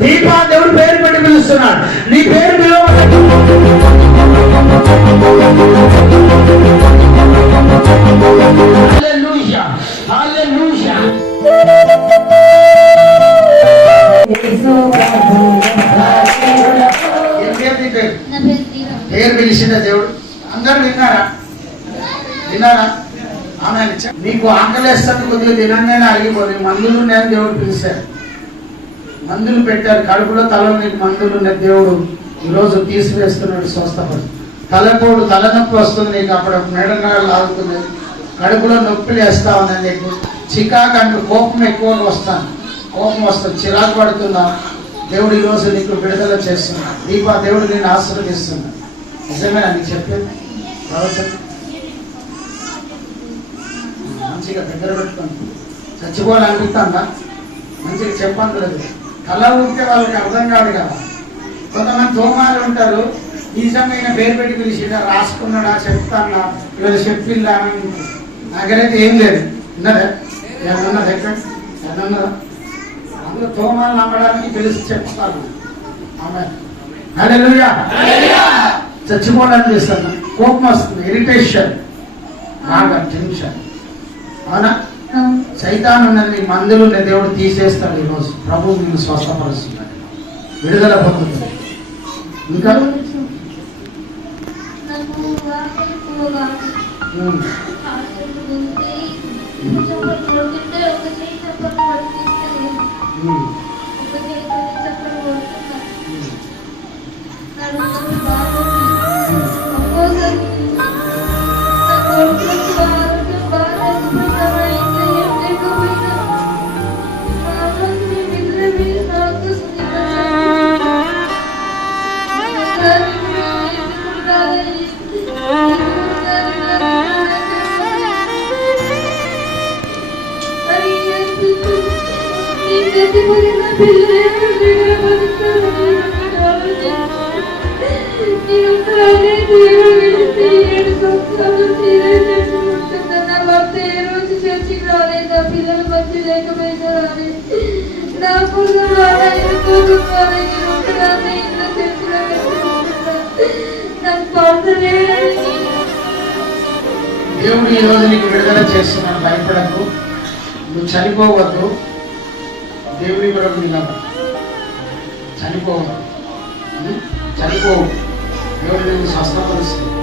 దీప దేవుడు పేరు పెట్టి పిలుస్తున్నాడు. నీ పేరు పిలువ హల్లెలూయా హల్లెలూయా. పేరు పిలిచిన దేవుడు అందరూ విన్నారా? ఆమె నీకు ఆకలేస్తుంది, కొద్దిగా తినంగానే అరిగిపోయి మందులు ఉన్నాయని దేవుడు పిలిచారు. మందులు పెట్టారు కడుపులో, తలలో నీకు మందులు ఉన్న దేవుడు ఈరోజు తీసివేస్తున్నాడు. స్వస్థపడి తలపోడు తలనొప్పి వస్తుంది నీకు, అప్పుడు మెడనరాలు లాగుతున్నది, కడుపులో నొప్పిలు వేస్తా ఉన్నాయి నీకు, చికాకు అంటూ కోపం ఎక్కువగా కోపం వస్తుంది, చిరాకు పడుతున్నా. దేవుడు ఈరోజు నీకు విడుదల చేస్తున్నాడు. దీపా దేవుడు నేను ఆశీర్వదిస్తున్నాడు. నిజమేనా నీకు చెప్పేది? మంచిగా దగ్గర పెట్టుకోండి. చచ్చిపోవాలనిపిస్తుందా? మంచిగా చెప్పండి. కళ ఊరికే వాళ్ళకి అర్థం కాదు కదా. కొంతమంది తోమాలు ఉంటారు, నిజమైన పేరు పెట్టి పిలిచినా రాసుకున్నాడా చెప్తాడా ఇవాళ చెప్పిల్లా అని. నాకైతే ఏం లేదు. ఉన్నదా? ఏమన్నది ఎక్కడ ఏమన్నదా? అందులో తోమాలు నమ్మడానికి పిలిచి చెప్తాను. ఆమె హల్లెలూయా. చచ్చిపోవడానికి చేస్తాను, కోపం వస్తుంది, ఇరిటేషన్, బాగా టెన్షన్. అవునా? సైతాన్ ఉన్నది, మందులు దేవుడు తీసేస్తాడు. ఈరోజు ప్రభు నిన్ను స్వస్థపరుస్తున్నాడు, విడుదల పొందుతుంది. ఇంకా పిల్లలు మంచి లేకపోయినా నాకు దేవుడు ఈ రోజు నీకు విడుదల చేస్తున్నాడు. భయపడకు, నువ్వు చనిపోవద్దు. దేవుడి కొరకు నిలబడు, చనిపోవద్దు. దేవుడు నిన్ను స్వస్థపరుస్తుంది.